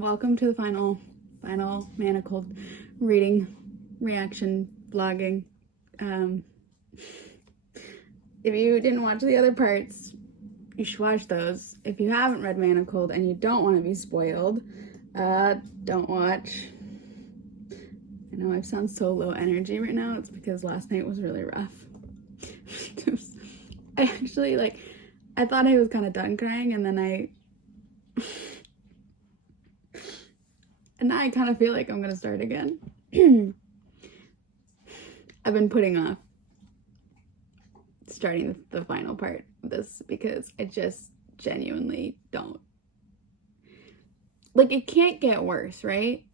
Welcome to the final Manacled reading, reaction, vlogging. If you didn't watch the other parts, you should watch those. If you haven't read Manacled and you don't want to be spoiled, don't watch. I know I sound so low energy right now. It's because last night was really rough. I actually, I thought I was kind of done crying, and then and now I kind of feel like I'm gonna start again. I've been putting off starting the final part of this because I just genuinely don't. It can't get worse, right?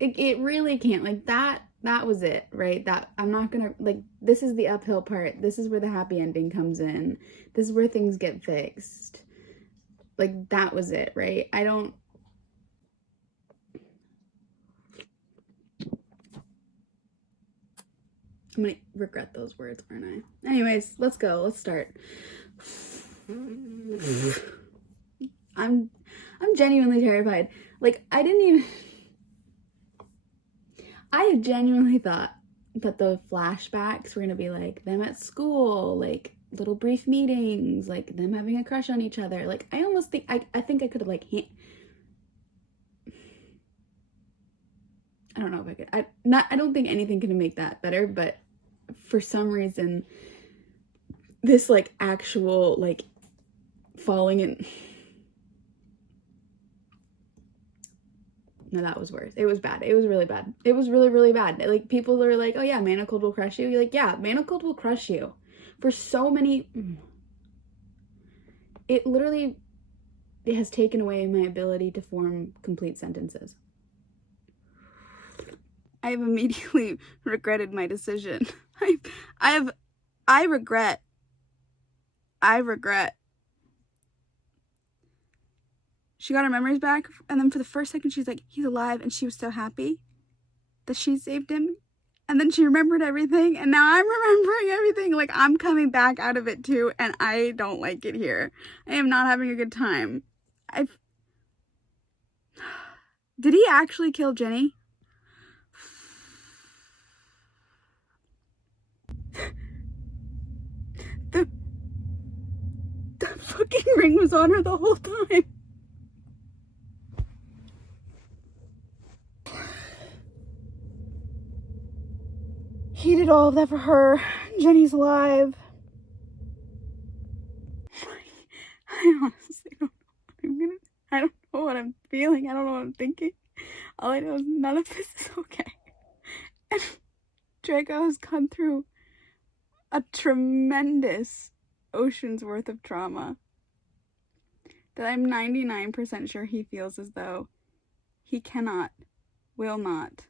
It really can't. That was it, right? That I'm not gonna, this is the uphill part. This is where the happy ending comes in. This is where things get fixed. That was it, right? I'm gonna regret those words, aren't I? Anyways, let's go. Let's start. I'm genuinely terrified. I genuinely thought that the flashbacks were gonna be them at school, little brief meetings, them having a crush on each other. I almost think I think I could have I don't know if I could. I don't think anything can make that better, but for some reason this actual falling in. No, that was worse. It was bad. It was really bad. It was really, really bad. People are oh yeah, Manacled will crush you. You're yeah, Manacled will crush you. For so many... It literally has taken away my ability to form complete sentences. I have immediately regretted my decision. I regret. She got her memories back, and then for the first second she's like, he's alive, and she was so happy that she saved him. And then she remembered everything, and now I'm remembering everything. I'm coming back out of it too, and I don't like it here. I am not having a good time. Did he actually kill Jenny? The fucking ring was on her the whole time. He did all of that for her. Jenny's alive. I honestly don't know. I don't know what I'm feeling. I don't know what I'm thinking. All I know is none of this is okay. And Draco has gone through a tremendous ocean's worth of trauma that I'm 99% sure he feels as though he cannot, will not,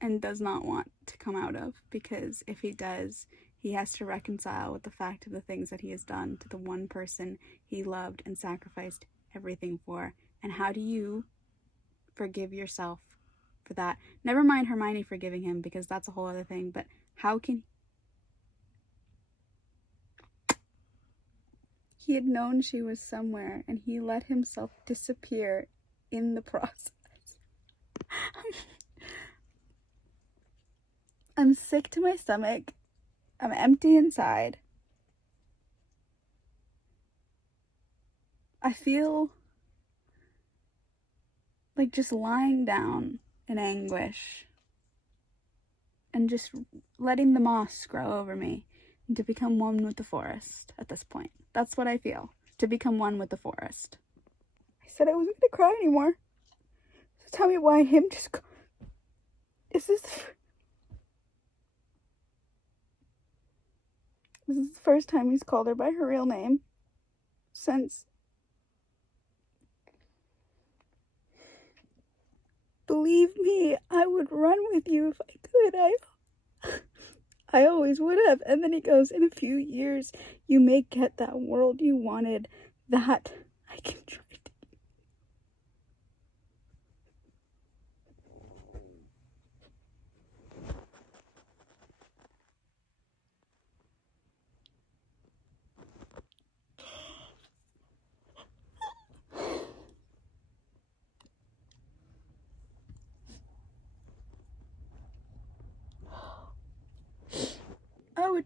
and does not want to come out of, because if he does, he has to reconcile with the fact of the things that he has done to the one person he loved and sacrificed everything for. And how do you forgive yourself for that? Never mind Hermione forgiving him, because that's a whole other thing, but how can he had known she was somewhere, and he let himself disappear in the process. I'm sick to my stomach. I'm empty inside. I feel like just lying down in anguish and just letting the moss grow over me and to become one with the forest at this point. That's what I feel. To become one with the forest. I said I wasn't going to cry anymore. So tell me why him just... This is the first time he's called her by her real name since... Believe me, I would run with you if I could. I always would have. And then he goes, in a few years, you may get that world you wanted. That I can try to.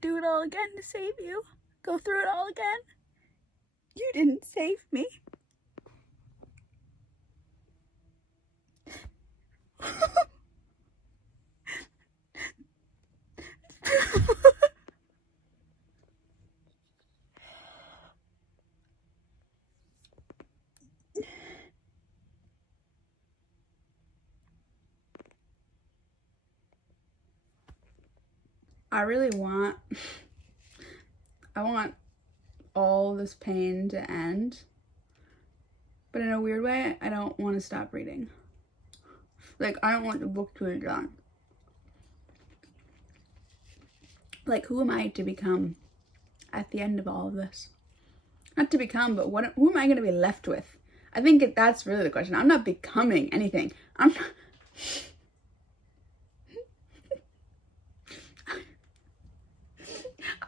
do it all again to save you. Go through it all again. You didn't save me. I want all this pain to end, but in a weird way, I don't want to stop reading. Like, I don't want the book to be done. Like, who am I to become at the end of all of this? Not to become, but who am I going to be left with? I think that's really the question. I'm not becoming anything. I'm not...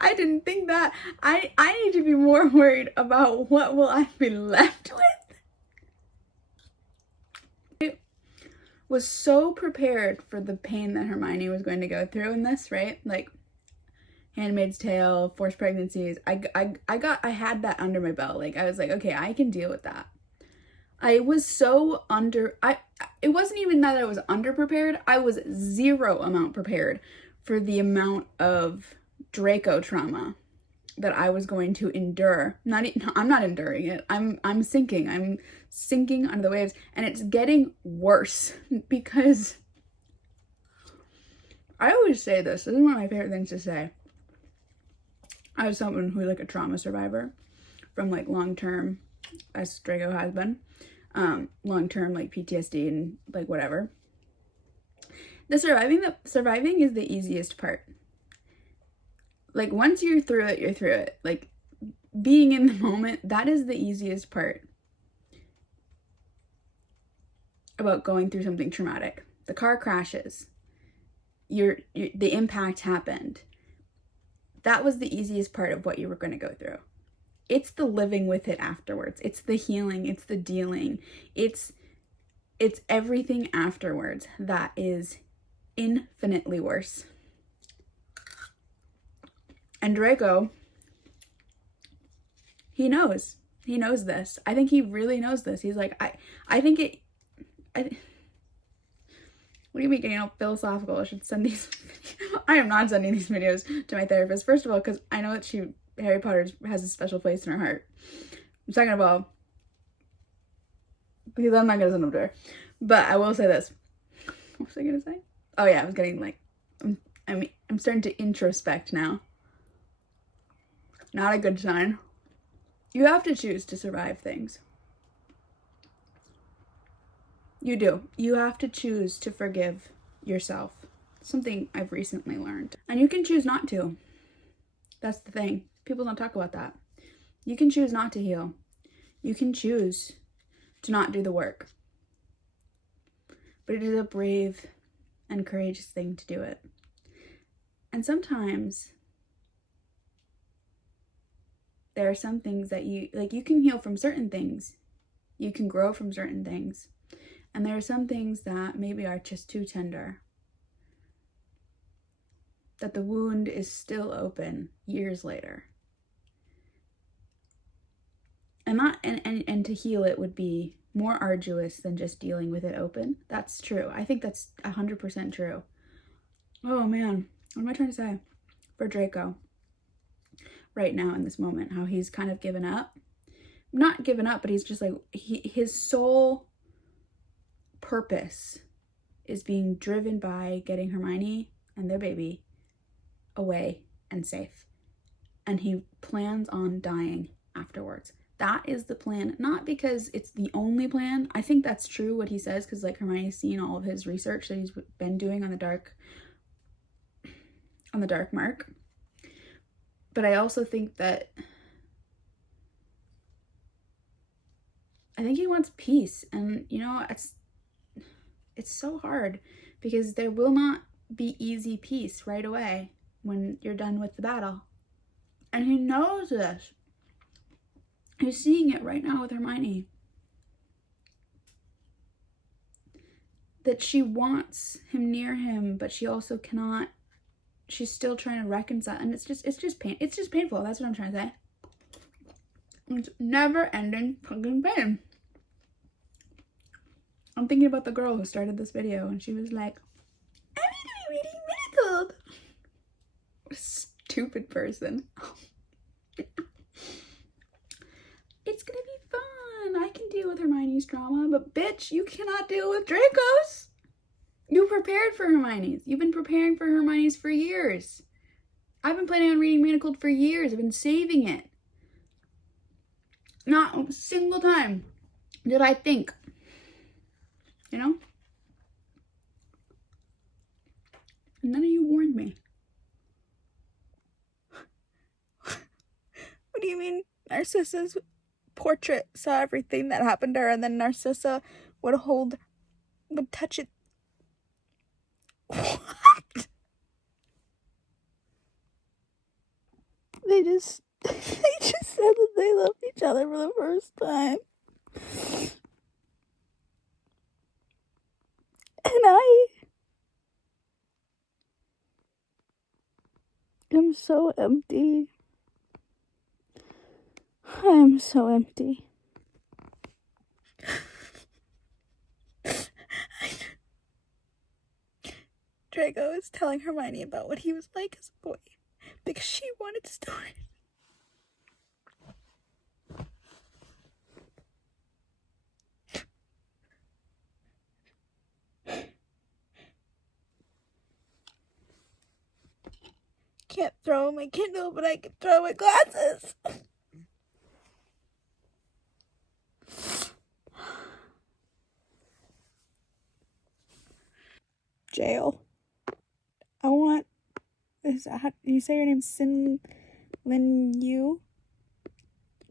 I didn't think that. I need to be more worried about what will I be left with. I was so prepared for the pain that Hermione was going to go through in this, right? Like, Handmaid's Tale, forced pregnancies. I had that under my belt. Like, I was like, okay, I can deal with that. I was so it wasn't even that I was underprepared. I was zero amount prepared for the amount of Draco trauma that I was going to endure. I'm not enduring it. I'm sinking. I'm sinking under the waves, and it's getting worse because I always say this. This is one of my favorite things to say. I was someone who's like a trauma survivor from like long-term, as Draco has been, long-term like PTSD and like whatever. The surviving is the easiest part. Like, once you're through it, you're through it. Like, being in the moment, that is the easiest part about going through something traumatic. The car crashes. The impact happened. That was the easiest part of what you were going to go through. It's the living with it afterwards. It's the healing. It's the dealing. It's everything afterwards that is infinitely worse. And Draco, he knows this. I think he really knows this. He's like, what do you mean getting all philosophical? I should send these. I am not sending these videos to my therapist. First of all, because I know that Harry Potter has a special place in her heart. Second of all, because I'm not going to send them to her. But I will say this. What was I going to say? Oh yeah, I was getting like, I'm starting to introspect now. Not a good sign. You have to choose to survive things. You do. You have to choose to forgive yourself. Something I've recently learned. And you can choose not to. That's the thing. People don't talk about that. You can choose not to heal. You can choose to not do the work. But it is a brave and courageous thing to do it. And sometimes there are some things that you can heal from certain things. You can grow from certain things. And there are some things that maybe are just too tender. That the wound is still open years later. And to heal it would be more arduous than just dealing with it open. That's true. I think that's 100% true. Oh man, what am I trying to say? For Draco, right now in this moment, how he's kind of given up. Not given up, but he's just like, his sole purpose is being driven by getting Hermione and their baby away and safe. And he plans on dying afterwards. That is the plan. Not because it's the only plan. I think that's true what he says, because like Hermione's seen all of his research that he's been doing on the dark mark. But I also think that I think he wants peace. And you know, it's so hard because there will not be easy peace right away when you're done with the battle. And he knows this. He's seeing it right now with Hermione. That she wants him near him, but she also cannot she's still trying to reconcile, and it's just painful. That's what I'm trying to say. It's never-ending fucking pain. I'm thinking about the girl who started this video, and she was like, I'm gonna be reading Manacled. Stupid person. It's gonna be fun. I can deal with Hermione's trauma, but bitch, you cannot deal with Draco's. You prepared for Hermione's. You've been preparing for Hermione's for years. I've been planning on reading Manacled for years. I've been saving it. Not a single time did I think, you know? And none of you warned me. What do you mean? Narcissa's portrait saw everything that happened to her, and then Narcissa would touch it. What? They just said that they loved each other for the first time. And I am so empty. I am so empty. Draco is telling Hermione about what he was like as a boy because she wanted stories. Can't throw my Kindle, but I can throw my glasses. Jail. I want this. You say your name's Sin Lin Yu?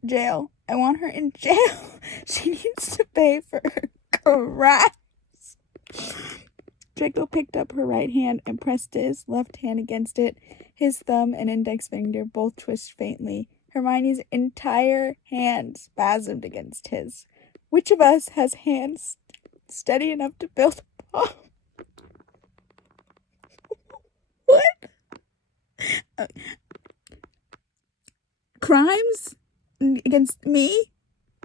Jail. I want her in jail. She needs to pay for her crimes. Draco picked up her right hand and pressed his left hand against it. His thumb and index finger both twitched faintly. Hermione's entire hand spasmed against his. Which of us has hands steady enough to build a bomb? What? Crimes against me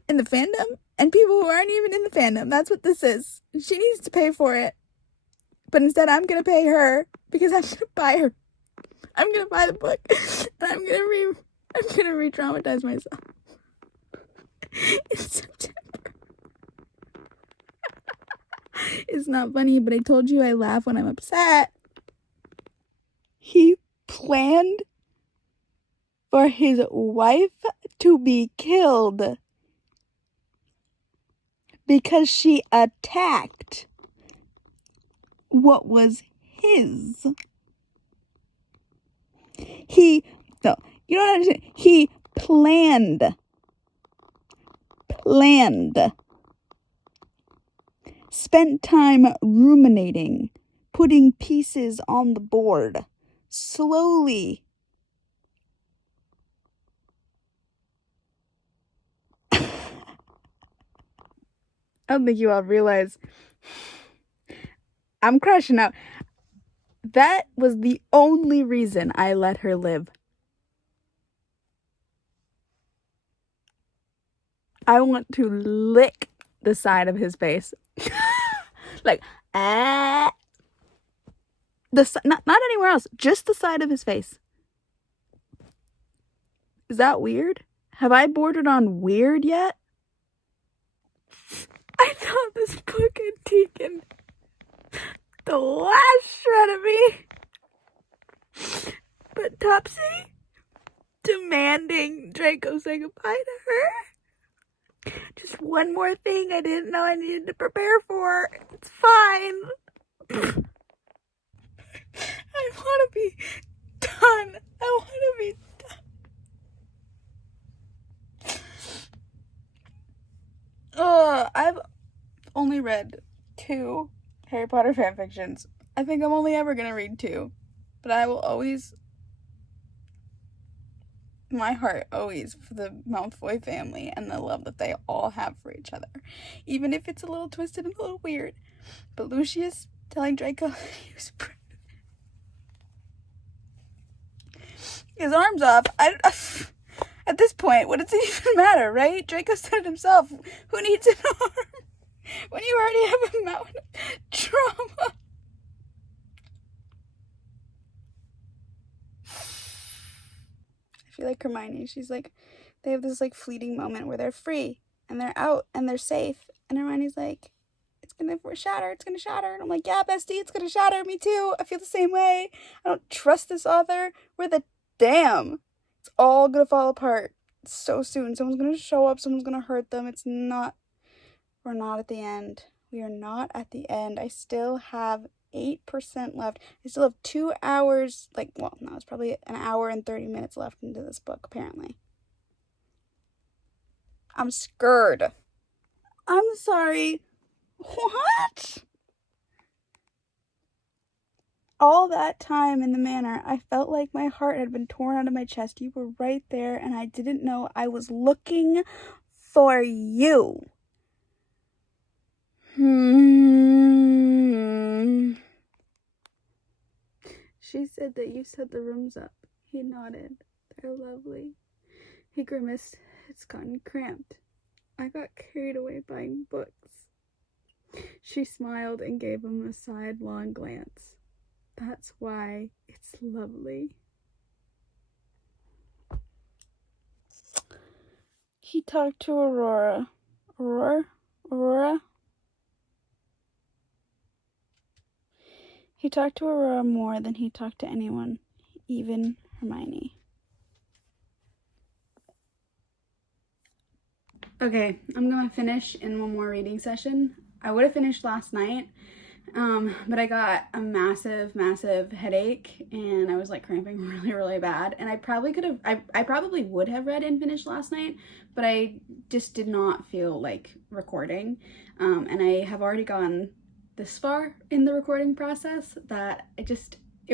in the fandom and people who aren't even in the fandom. That's what this is. She needs to pay for it. But instead, I'm going to pay her because I'm going to buy her. I'm going to buy the book. And I'm going to re-traumatize myself. In September. It's not funny, but I told you I laugh when I'm upset. He planned for his wife to be killed because she attacked what was his. You don't understand. He planned, spent time ruminating, putting pieces on the board, slowly. I don't think you all realize I'm crashing out. That was the only reason I let her live. I want to lick the side of his face. Like, not anywhere else, just the side of his face. Is that weird? Have I bordered on weird yet? I thought this book had taken the last shred of me. But Topsy demanding Draco say goodbye to her. Just one more thing I didn't know I needed to prepare for. It's fine. I want to be done. I want to be done. I've only read 2 Harry Potter fanfictions. I think I'm only ever going to read 2. But I will always, my heart always for the Malfoy family and the love that they all have for each other. Even if it's a little twisted and a little weird. But Lucius telling Draco he was pregnant. his arm's off. At this point, what does it even matter, right? Draco said it himself. Who needs an arm when you already have a mountain of trauma? I feel like Hermione. She's like, they have this like fleeting moment where they're free and they're out and they're safe. And Hermione's like, it's gonna shatter, it's gonna shatter. And I'm like, yeah, bestie, it's gonna shatter. Me too. I feel the same way. I don't trust this author. Where the damn? It's all gonna fall apart so soon. Someone's gonna show up, someone's gonna hurt them. We're not at the end. We are not at the end. I still have 8% left. I still have 2 hours, it's probably an hour and 30 minutes left into this book, apparently. I'm scared. I'm sorry. What? All that time in the manor, I felt like my heart had been torn out of my chest. You were right there, and I didn't know I was looking for you. She said that you set the rooms up. He nodded. They're lovely. He grimaced. It's gotten cramped. I got carried away buying books. She smiled and gave him a sidelong glance. That's why it's lovely. He talked to Aurora. Aurora? He talked to Aurora more than he talked to anyone, even Hermione. Okay, I'm gonna finish in one more reading session. I would have finished last night, but I got a massive headache and I was like cramping really bad. And I probably would have read and finished last night, but I just did not feel like recording. And I have already gone this far in the recording process that it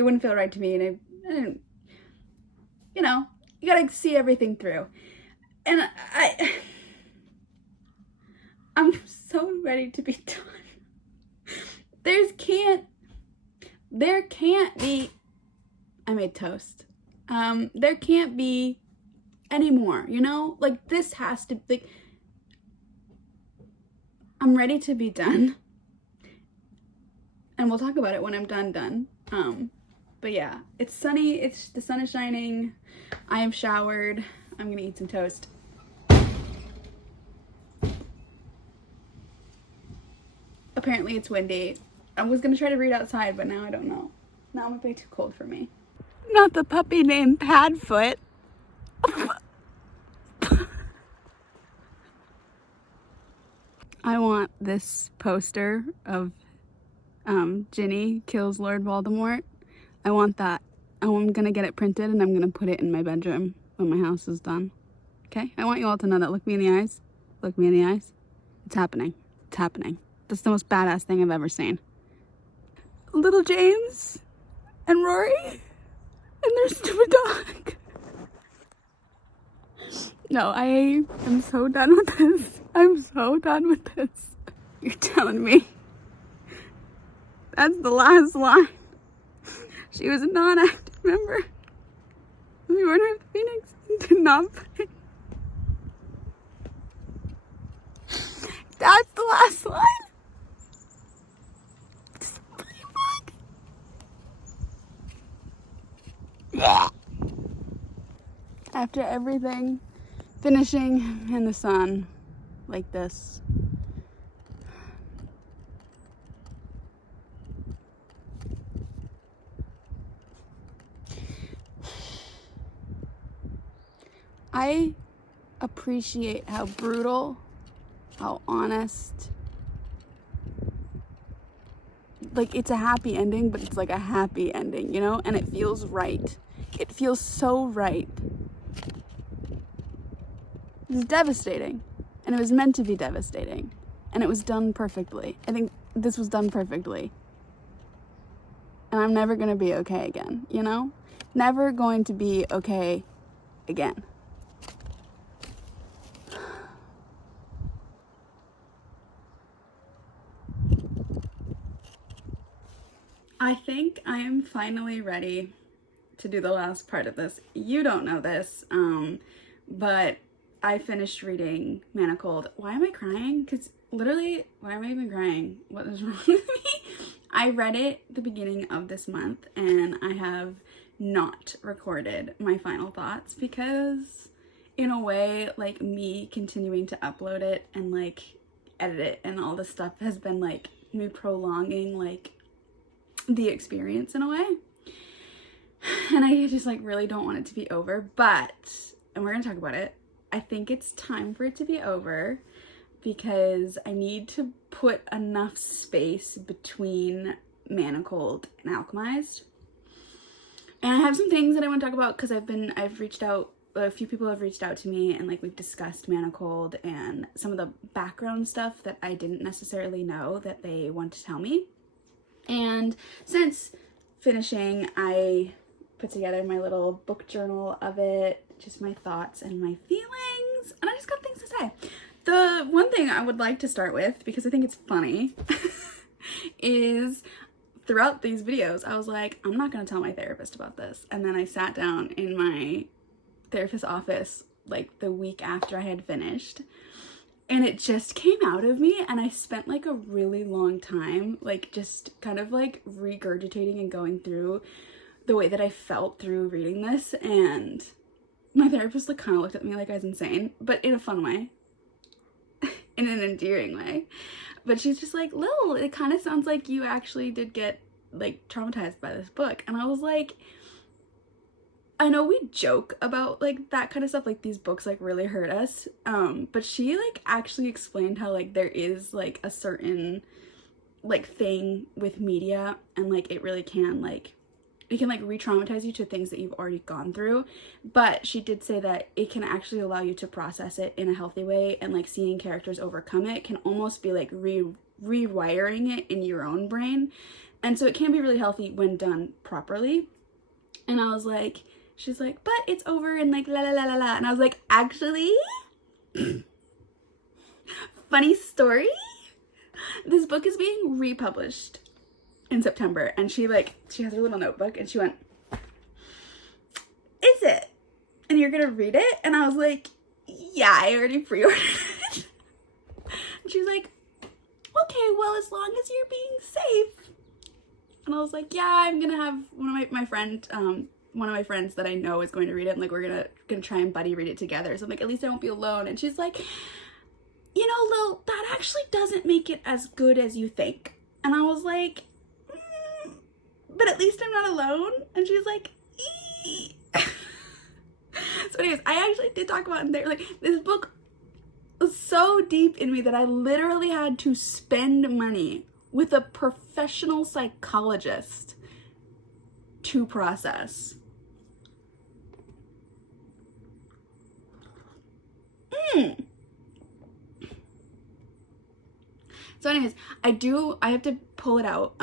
wouldn't feel right to me. And I didn't, you gotta see everything through. And I'm so ready to be done. There can't be, I made toast. There can't be any more, Like, this has to, I'm ready to be done. And we'll talk about it when I'm done. But yeah, it's sunny, the sun is shining, I am showered, I'm gonna eat some toast. Apparently it's windy. I was gonna try to read outside, but now I don't know. Now it might be too cold for me. Not the puppy named Padfoot. I want this poster of Ginny kills Lord Voldemort. I want that. I'm gonna get it printed and I'm gonna put it in my bedroom when my house is done. Okay? I want you all to know that. Look me in the eyes. Look me in the eyes. It's happening. It's happening. That's the most badass thing I've ever seen. Little James and Rory and their stupid dog. No, I am so done with this. I'm so done with this. You're telling me that's the last line. She was a non-active member of the Order of the Phoenix and did not play. That's the last line. After everything, finishing in the sun like this. I appreciate how brutal, how honest. Like, it's a happy ending, but it's like a happy ending, And it feels right. It feels so right. It was devastating. And it was meant to be devastating. And it was done perfectly. I think this was done perfectly. And I'm never going to be okay again, Never going to be okay again. I think I am finally ready to do the last part of this. You don't know this, but I finished reading Manacled. Why am I crying? Because literally, why am I even crying? What is wrong with me? I read it the beginning of this month, and I have not recorded my final thoughts because, in a way, like, me continuing to upload it and like edit it and all this stuff has been like me prolonging like the experience in a way, and I just like really don't want it to be over. But, and we're gonna talk about it, I think it's time for it to be over because I need to put enough space between Manacled and Alchemized. And I have some things that I want to talk about because I've reached out, a few people have reached out to me, and like we've discussed Manacled and some of the background stuff that I didn't necessarily know that they want to tell me. And since finishing, I put together my little book journal of it, just my thoughts and my feelings, and I just got things to say. The one thing I would like to start with, because I think it's funny, is throughout these videos, I was like, I'm not going to tell my therapist about this. And then I sat down in my therapist's office like the week after I had finished, and it just came out of me, and I spent like a really long time like just kind of like regurgitating and going through the way that I felt through reading this. And my therapist like kind of looked at me like I was insane, but in a fun way, in an endearing way. But she's just like, Lil, it kind of sounds like you actually did get like traumatized by this book. And I was like, I know we joke about like that kind of stuff, like these books like really hurt us, but she like actually explained how like there is like a certain like thing with media, and like it really can like, it can like re-traumatize you to things that you've already gone through. But she did say that it can actually allow you to process it in a healthy way, and like seeing characters overcome it can almost be like rewiring it in your own brain, and so it can be really healthy when done properly. And I was like, she's like, but it's over and like la la la la la, and I was like, actually funny story, this book is being republished in September. And she has her little notebook, and she went, is it? And you're gonna read it? And I was like, yeah, I already pre-ordered it. And she was like, okay, well, as long as you're being safe. And I was like, yeah, I'm gonna have one of my friends that I know is going to read it, and like we're gonna try and buddy read it together, so I'm like, at least I won't be alone. And she's like, you know, Lil, that actually doesn't make it as good as you think. And I was like, but at least I'm not alone. And she's like, ee. So anyways, I actually did talk about in there, like, this book was so deep in me that I literally had to spend money with a professional psychologist to process. So anyways, I have to pull it out,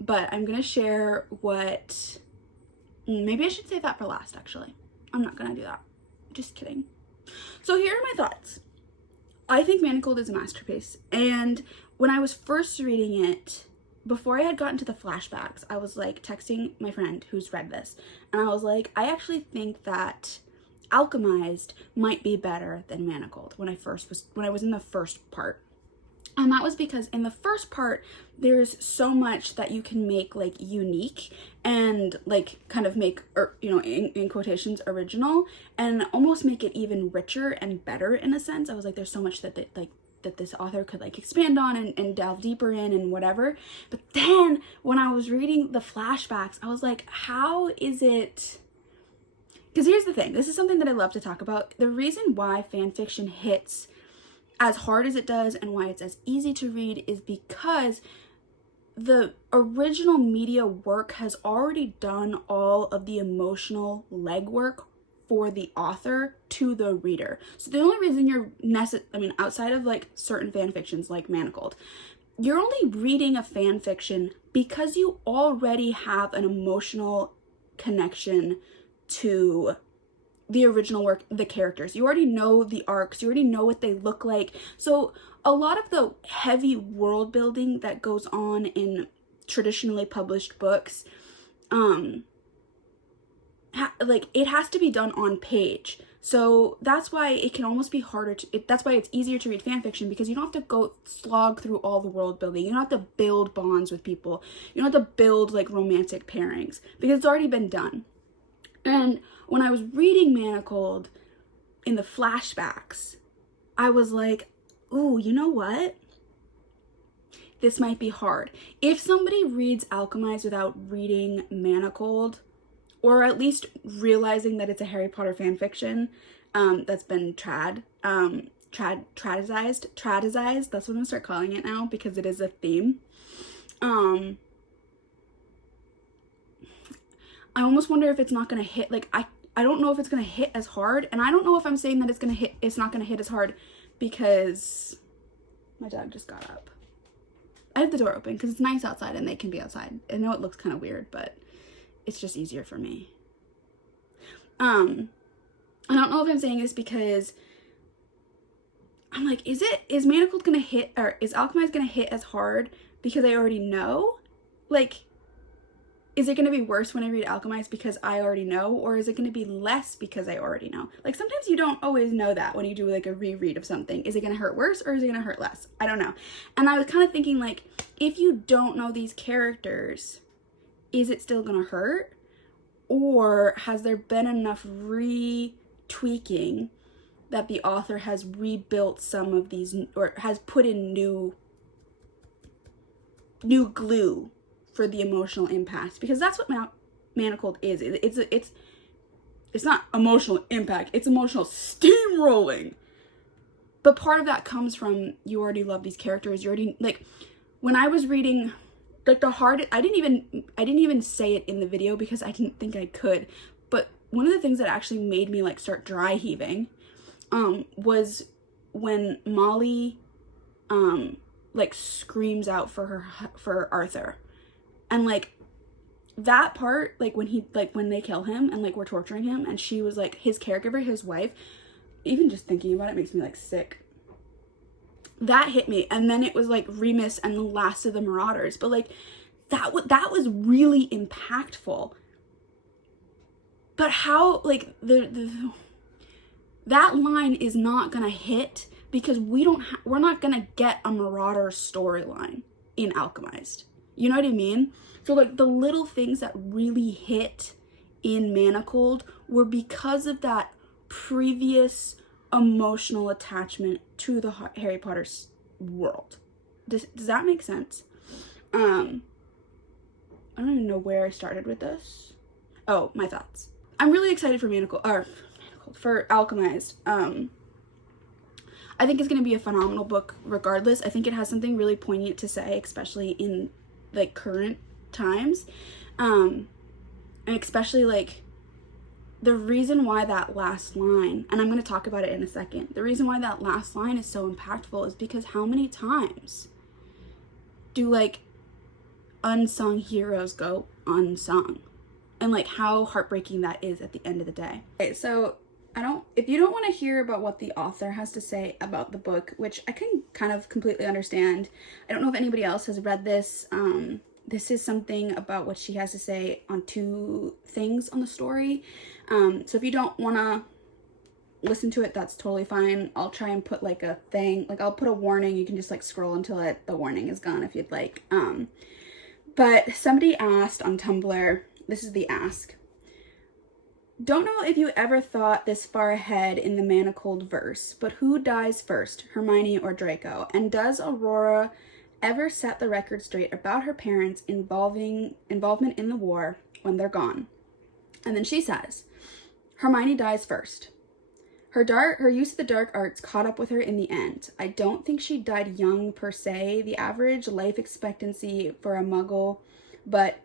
but I'm gonna share what, maybe I should save that for last, actually. I'm not gonna do that. Just kidding. So here are my thoughts. I think Manacled is a masterpiece, and when I was first reading it, before I had gotten to the flashbacks, I was like texting my friend who's read this, and I was like, I actually think that Alchemized might be better than Manacled when I was in the first part. And that was because in the first part, there's so much that you can make like unique and like kind of make, or, you know, in quotations, original, and almost make it even richer and better in a sense. I was like, there's so much that that this author could like expand on and delve deeper in and whatever. But then when I was reading the flashbacks, I was like, how is it? Because here's the thing, this is something that I love to talk about. The reason why fan fiction hits as hard as it does and why it's as easy to read is because the original media work has already done all of the emotional legwork for the author to the reader. So the only reason you're outside of like certain fan fictions like Manacled, you're only reading a fan fiction because you already have an emotional connection to the original work, the characters. You already know the arcs, you already know what they look like. So a lot of the heavy world building that goes on in traditionally published books like, it has to be done on page. So that's why it can almost be harder to, that's why it's easier to read fan fiction, because you don't have to go slog through all the world building. You don't have to build bonds with people. You don't have to build like romantic pairings, because it's already been done. And when I was reading Manacled in the flashbacks, I was like, ooh, you know what? This might be hard. If somebody reads Alchemized without reading Manacled, or at least realizing that it's a Harry Potter fan fiction that's been tradized, that's what I'm gonna start calling it now, because it is a theme. I almost wonder if it's not gonna hit, like, I don't know if it's gonna hit as hard, and I don't know if I'm saying that it's not gonna hit as hard because my dog just got up. I have the door open because it's nice outside and they can be outside. I know it looks kind of weird, but it's just easier for me. I don't know if I'm saying this because I'm like, is Manacled gonna hit, or is Alchemized gonna hit as hard because I already know? Like, is it gonna be worse when I read Alchemized because I already know, or is it gonna be less because I already know? Like, sometimes you don't always know that when you do like a reread of something. Is it gonna hurt worse or is it gonna hurt less? I don't know. And I was kind of thinking, like, if you don't know these characters, is it still gonna hurt? Or has there been enough retweaking that the author has rebuilt some of these, or has put in new glue for the emotional impact? Because that's what Manacled is. It's not emotional impact, it's emotional steamrolling. But part of that comes from, you already love these characters. You already, like, when I was reading, like, I didn't even say it in the video because I didn't think I could. But one of the things that actually made me like start dry heaving was when Molly like screams out for Arthur. And like that part, like when they kill him and like we're torturing him, and she was like his caregiver, his wife, even just thinking about it makes me like sick. That hit me. And then it was like Remus and the last of the Marauders, but like that was really impactful. But how, like, that line is not gonna hit because we're not gonna get a Marauder storyline in Alchemized. You know what I mean? So like the little things that really hit in Manacled were because of that previous emotional attachment to the Harry Potter world. Does that make sense? I don't even know where I started with this. Oh, my thoughts. I'm really excited for for Alchemized. I think it's going to be a phenomenal book regardless. I think it has something really poignant to say, especially in like current times. And especially like the reason why that last line, and I'm going to talk about it in a second, the reason why that last line is so impactful is because how many times do like unsung heroes go unsung? And like how heartbreaking that is at the end of the day. Okay, so if you don't want to hear about what the author has to say about the book, which I can kind of completely understand. I don't know if anybody else has read this. This is something about what she has to say on two things on the story. So if you don't want to listen to it, that's totally fine. I'll try and put like a thing, like I'll put a warning. You can just like scroll until the warning is gone if you'd like. But somebody asked on Tumblr, this is the ask. Don't know if you ever thought this far ahead in the Manacled verse, but who dies first, Hermione or Draco? And does Aurora ever set the record straight about her parents' involvement in the war when they're gone? And then she says, Hermione dies first. Her use of the dark arts caught up with her in the end. I don't think she died young per se, the average life expectancy for a muggle, but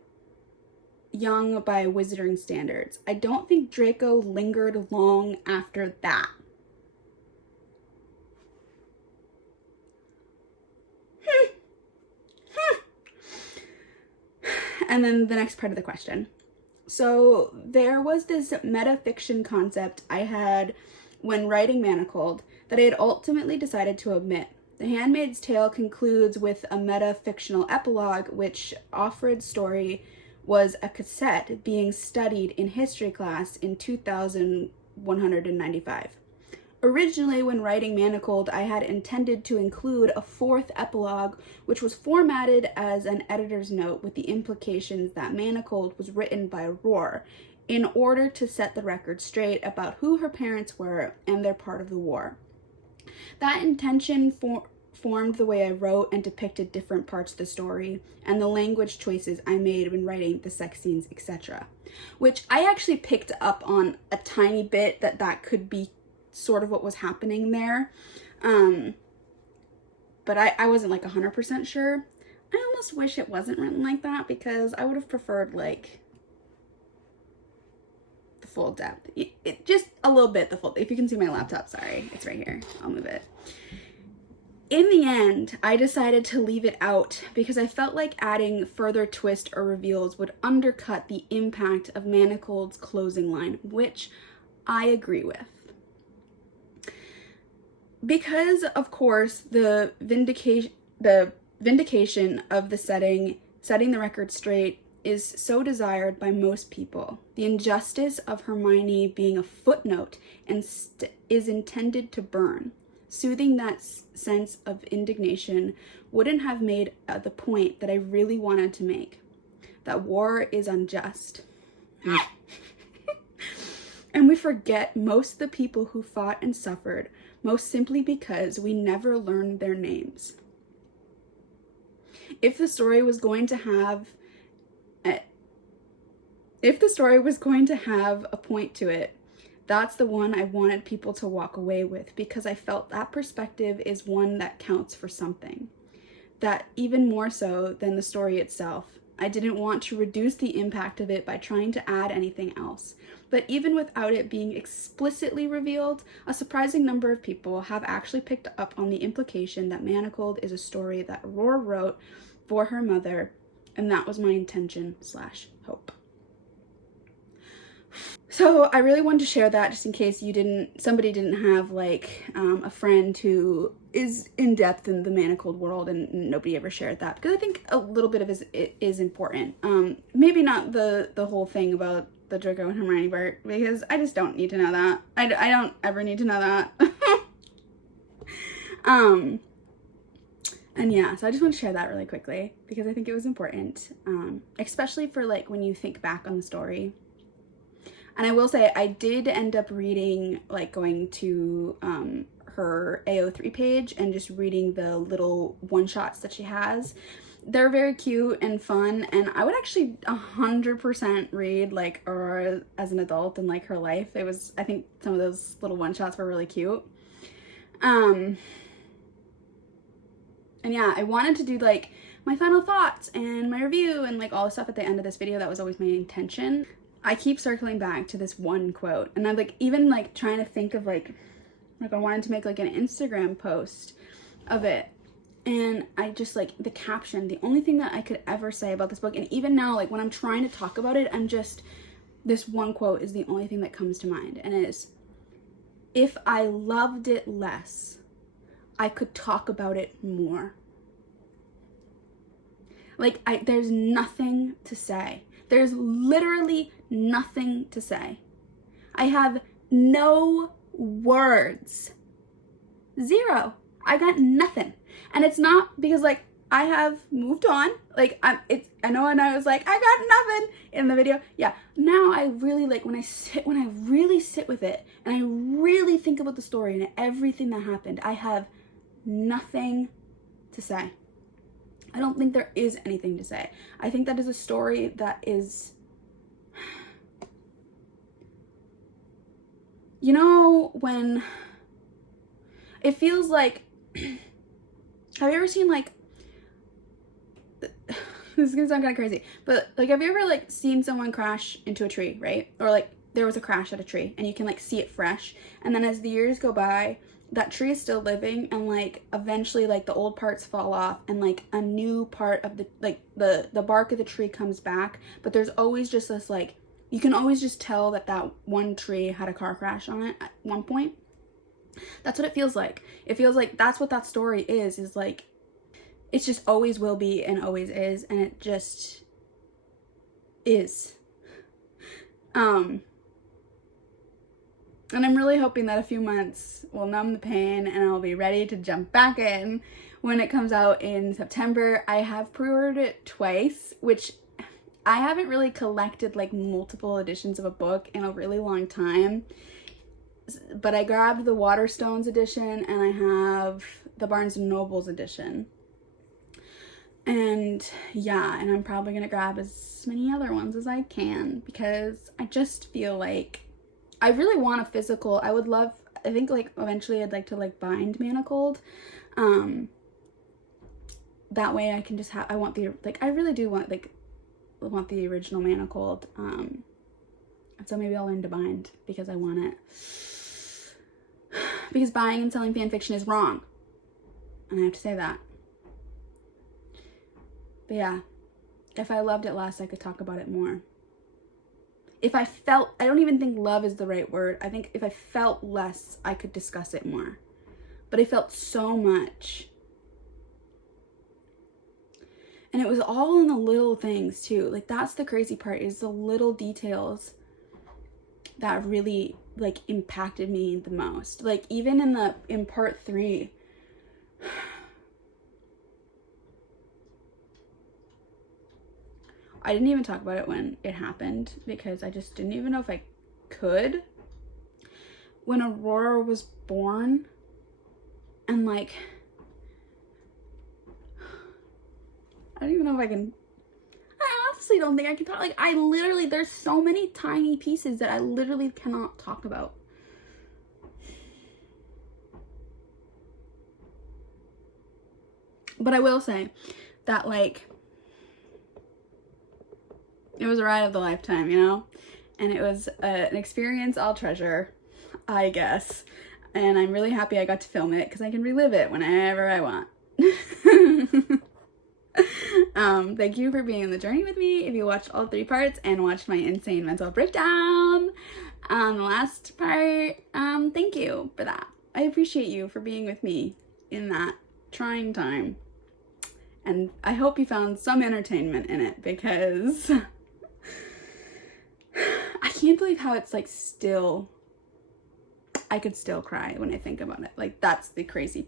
young by wizarding standards. I don't think Draco lingered long after that. And then the next part of the question. So there was this metafiction concept I had when writing Manacled that I had ultimately decided to omit. The Handmaid's Tale concludes with a meta-fictional epilogue, which Offred's story was a cassette being studied in history class in 2195. Originally, when writing Manacled, I had intended to include a fourth epilogue, which was formatted as an editor's note with the implications that Manacled was written by Aurora in order to set the record straight about who her parents were and their part of the war. That intention formed the way I wrote and depicted different parts of the story and the language choices I made when writing the sex scenes, etc. Which I actually picked up on a tiny bit that could be sort of what was happening there. But I wasn't like 100% sure. I almost wish it wasn't written like that because I would have preferred like the full depth. It just a little bit the full, if you can see my laptop, sorry, it's right here. I'll move it. In the end, I decided to leave it out because I felt like adding further twists or reveals would undercut the impact of Manacled's closing line, which I agree with. Because, of course, the vindication of the setting the record straight is so desired by most people, the injustice of Hermione being a footnote and is intended to burn. Soothing that sense of indignation wouldn't have made the point that I really wanted to make, that war is unjust. And we forget most of the people who fought and suffered, most simply because we never learned their names. If the story was going to have a point to it, that's the one I wanted people to walk away with, because I felt that perspective is one that counts for something. That even more so than the story itself. I didn't want to reduce the impact of it by trying to add anything else. But even without it being explicitly revealed, a surprising number of people have actually picked up on the implication that Manacled is a story that Aurora wrote for her mother, and that was my intention/hope. So I really wanted to share that just in case somebody didn't have like a friend who is in depth in the Manacled world and nobody ever shared that, because I think a little bit of it is important. Maybe not the whole thing about the Draco and Hermione part, because I just don't need to know that. I don't ever need to know that. And yeah, so I just want to share that really quickly because I think it was important, especially for like when you think back on the story. And I will say I did end up reading, like going to her AO3 page and just reading the little one-shots that she has. They're very cute and fun, and I would actually 100% read like Aurora as an adult and like her life. I think some of those little one-shots were really cute. And yeah, I wanted to do like my final thoughts and my review and like all the stuff at the end of this video. That was always my intention. I keep circling back to this one quote, and I'm like even like trying to think of like I wanted to make like an Instagram post of it, and I just like the caption, the only thing that I could ever say about this book, and even now like when I'm trying to talk about it, this one quote is the only thing that comes to mind, and it is, if I loved it less, I could talk about it more. Like there's nothing to say. There's literally nothing to say. I have no words. Zero. I got nothing. And it's not because like I have moved on. Like I know, and I was like, I got nothing in the video. Yeah. Now I really like when I really sit with it and I really think about the story and everything that happened, I have nothing to say. I don't think there is anything to say. I think that is a story that is, you know, when it feels like, have you ever seen like, this is gonna sound kind of crazy, but like, have you ever like seen someone crash into a tree, right? Or like there was a crash at a tree and you can like see it fresh. And then as the years go by, that tree is still living, and like eventually like the old parts fall off and like a new part of the like the bark of the tree comes back, but there's always just this like, you can always just tell that one tree had a car crash on it at one point. That's what it feels like. It feels like that's what that story is like, it's just always will be and always is, and it just, is. And I'm really hoping that a few months will numb the pain and I'll be ready to jump back in when it comes out in September. I have pre-ordered it twice, which I haven't really collected like multiple editions of a book in a really long time. But I grabbed the Waterstones edition and I have the Barnes & Noble's edition. And yeah, and I'm probably gonna grab as many other ones as I can because I just feel like I really want a physical. I would love, I think like eventually I'd like to like bind Manacled. That way I can just have, I want the, like, I really do want the original Manacled. And so maybe I'll learn to bind because I want it. Because buying and selling fan fiction is wrong. And I have to say that. But yeah, if I loved it less, I could talk about it more. If I felt, I don't even think love is the right word. I think if I felt less, I could discuss it more. But I felt so much. And it was all in the little things too. Like that's the crazy part, is the little details that really like impacted me the most. Like even in part 3, I didn't even talk about it when it happened because I just didn't even know if I could. When Aurora was born, and like, I don't even know if I can, I honestly don't think I can talk. Like I literally, there's so many tiny pieces that I literally cannot talk about. But I will say that like, it was a ride of the lifetime, you know? And it was an experience I'll treasure, I guess. And I'm really happy I got to film it because I can relive it whenever I want. Thank you for being on the journey with me. If you watched all 3 parts and watched my insane mental breakdown on the last part, thank you for that. I appreciate you for being with me in that trying time. And I hope you found some entertainment in it because I can't believe how it's like still, I could still cry when I think about it. Like that's the craziest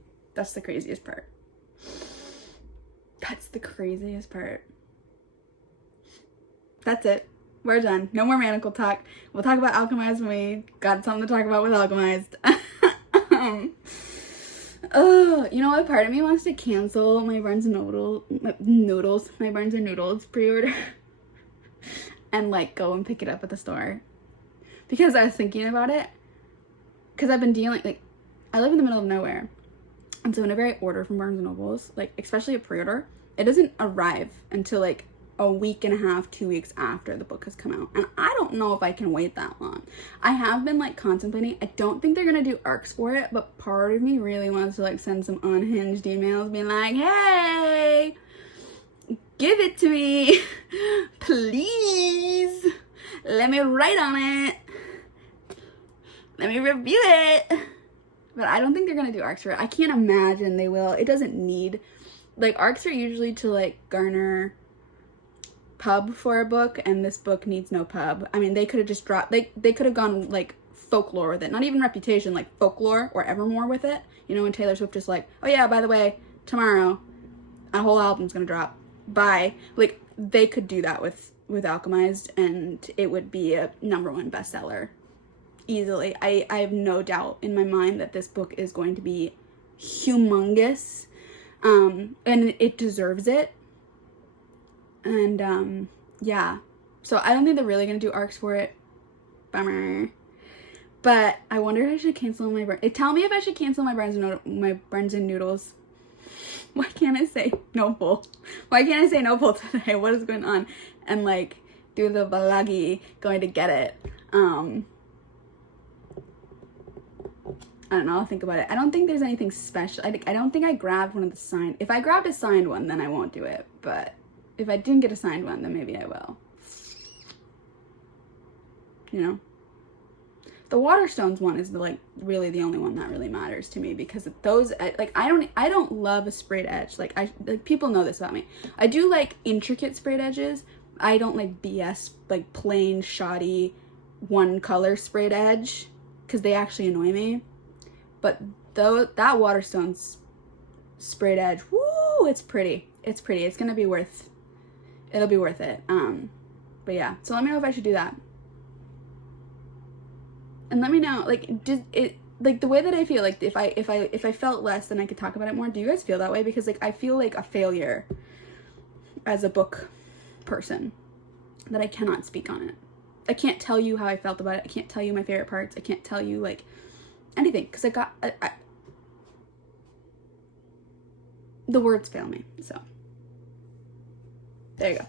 part. That's the craziest part. That's it. We're done. No more Manacled talk. We'll talk about Alchemized when we got something to talk about with Alchemized. Oh, you know what? Part of me wants to cancel my Barnes & Noodles pre-order and like go and pick it up at the store. Because I was thinking about it. Because I've been dealing, like, I live in the middle of nowhere. And so whenever I order from Barnes & Noble's, like, especially a pre-order, it doesn't arrive until like a week and a half, 2 weeks after the book has come out. And I don't know if I can wait that long. I have been like contemplating. I don't think they're gonna do ARCs for it, but part of me really wants to like send some unhinged emails being like, hey, give it to me. Please. Let me write on it. Let me review it. But I don't think they're gonna do ARCs for it. I can't imagine they will. It doesn't need, like, ARCs are usually to like garner pub for a book, and this book needs no pub. I mean, they could have just dropped, they could have gone like folklore with it, not even reputation, like folklore or Evermore with it, you know, when Taylor Swift just like, oh yeah, by the way, tomorrow a whole album's gonna drop, bye. Like they could do that with Alchemized and it would be a #1 bestseller easily. I have no doubt in my mind that this book is going to be humongous, and it deserves it. And yeah, so I don't think they're really gonna do ARCs for it. Bummer. But I wonder if I should cancel my tell me if I should cancel my Barnes and Noodles. Why can't I say Noble? Why can't I say Noble today? What is going on? And like do the balagi going to get it. I don't know, I'll think about it. I don't think there's anything special. I don't think I grabbed one of the signed. If I grabbed a signed one, then I won't do it. But if I didn't get a signed one, then maybe I will. You know? The Waterstones one is like really the only one that really matters to me, because those, like, I don't love a sprayed edge. Like people know this about me. I do like intricate sprayed edges. I don't like BS, like plain, shoddy, one color sprayed edge, because they actually annoy me. But though that Waterstone's sprayed edge, woo, it's pretty. It's pretty. It's gonna be worth, it'll be worth it. But yeah, so let me know if I should do that. And let me know, like, did it, like, the way that I feel, like, if I felt less, then I could talk about it more. Do you guys feel that way? Because, like, I feel like a failure as a book person, that I cannot speak on it. I can't tell you how I felt about it. I can't tell you my favorite parts. I can't tell you, like, anything, because the words fail me. So there you go.